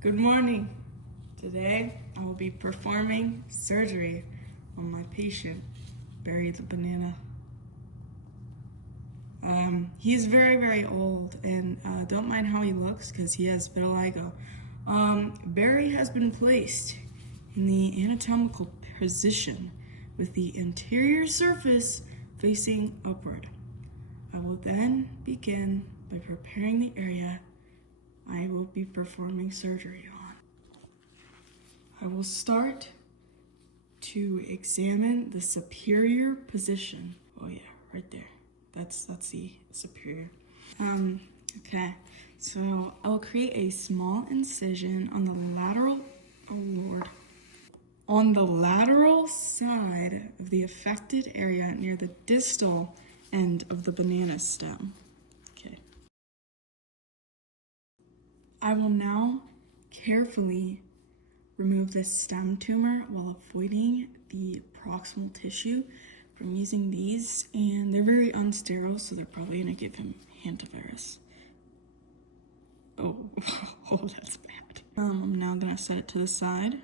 Good morning. Today I will be performing surgery on my patient, Barry the banana. He's very old, and don't mind how he looks because he has vitiligo. Barry has been placed in the anatomical position with the anterior surface facing upward. I will then begin by preparing the area I will be performing surgery on. I will start to examine the superior position. Oh yeah, right there. That's the superior. Okay, so I will create a small incision on the lateral, on the lateral side of the affected area near the distal end of the banana stem. Okay. I will now carefully remove the stem tumor while avoiding the proximal tissue from using these, and they're very unsterile, so they're probably gonna give him hantavirus. Oh, that's bad. I'm now gonna set it to the side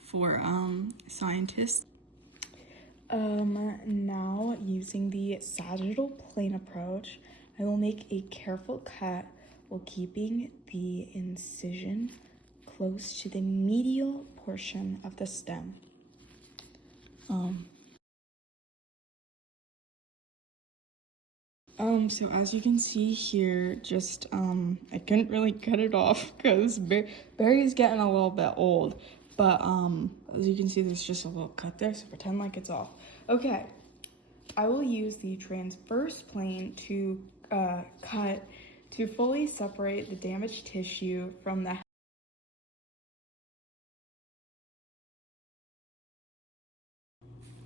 for scientists. Now using the sagittal plane approach, I will make a careful cut while keeping the incision close to the medial portion of the stem. So as you can see here, just, I couldn't really cut it off because Barry's getting a little bit old, but, as you can see, there's just a little cut there, so pretend like it's off. Okay, I will use the transverse plane to, cut to fully separate the damaged tissue from the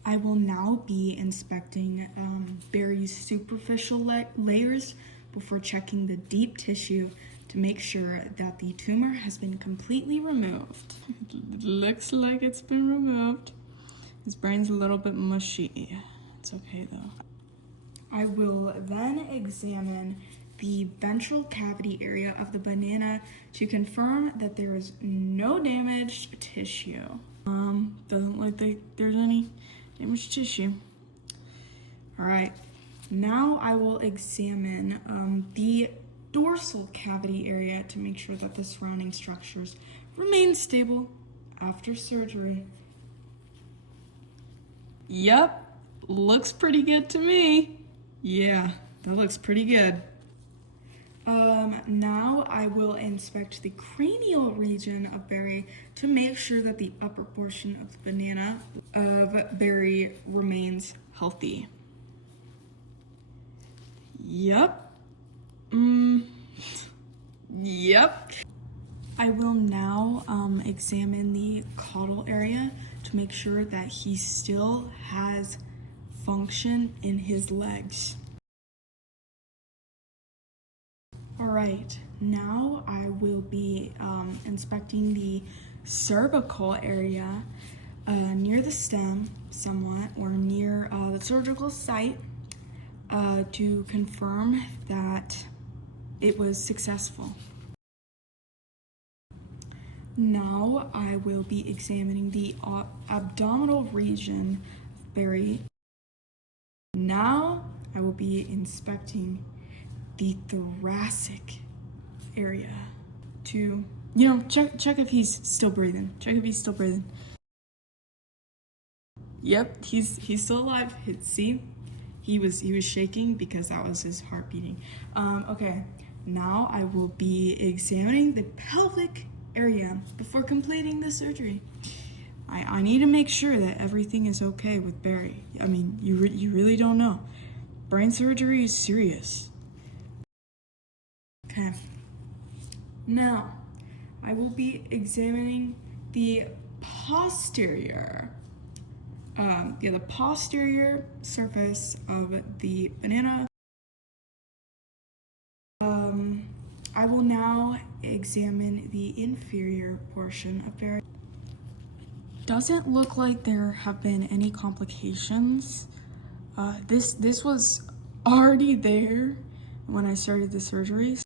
I will now be inspecting Barry's superficial layers before checking the deep tissue to make sure that the tumor has been completely removed. It looks like it's been removed. His brain's a little bit mushy. It's okay though. I will then examine the ventral cavity area of the banana to confirm that there is no damaged tissue. Doesn't look like there's any damaged tissue. All right, now I will examine the dorsal cavity area to make sure that the surrounding structures remain stable after surgery. Yep, looks pretty good to me. Yeah, that looks pretty good. Now I will inspect the cranial region of Barry to make sure that the upper portion of the banana of Barry remains healthy. Yep. Yep. I will now examine the caudal area to make sure that he still has function in his legs. All right, now I will be inspecting the cervical area near the stem somewhat, or near the surgical site to confirm that it was successful. Now I will be examining the abdominal region of Barry. Now I will be inspecting the thoracic area to, check if he's still breathing. Yep, he's still alive. See, he was shaking because that was his heart beating. Okay, now I will be examining the pelvic area before completing the surgery. I need to make sure that everything is okay with Barry. I mean, you really don't know. Brain surgery is serious. Okay, now I will be examining the posterior, the posterior surface of the banana. I will now examine the inferior portion of Barry. Doesn't look like there have been any complications. This was already there when I started the surgery.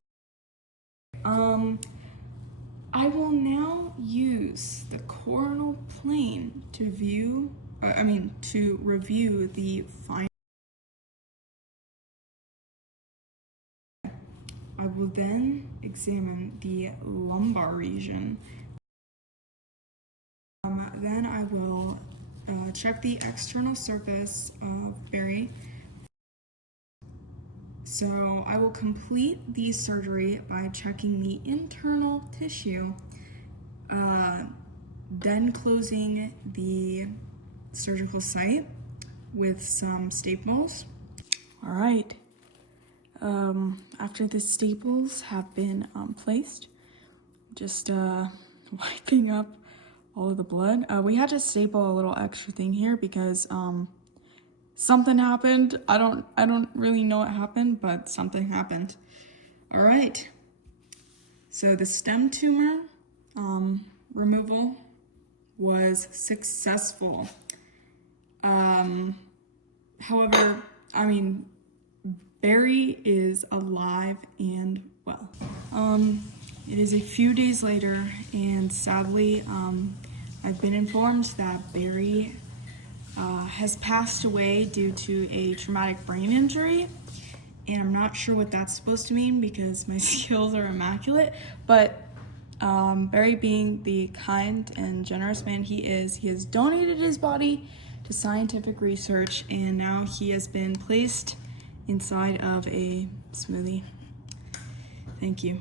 I will now use the coronal plane to to review the final. I will then examine the lumbar region. Then I will check the external surface of Barry. So I will complete the surgery by checking the internal tissue, then closing the surgical site with some staples. All right. After the staples have been placed, just wiping up all of the blood. We had to staple a little extra thing here because something happened. I don't really know what happened, but something happened. All right. So the stem tumor removal was successful. However, Barry is alive and well. It is a few days later, and sadly, I've been informed that Barry has passed away due to a traumatic brain injury, and I'm not sure what that's supposed to mean because my skills are immaculate, but Barry, being the kind and generous man he has donated his body to scientific research, and now he has been placed inside of a smoothie. Thank you.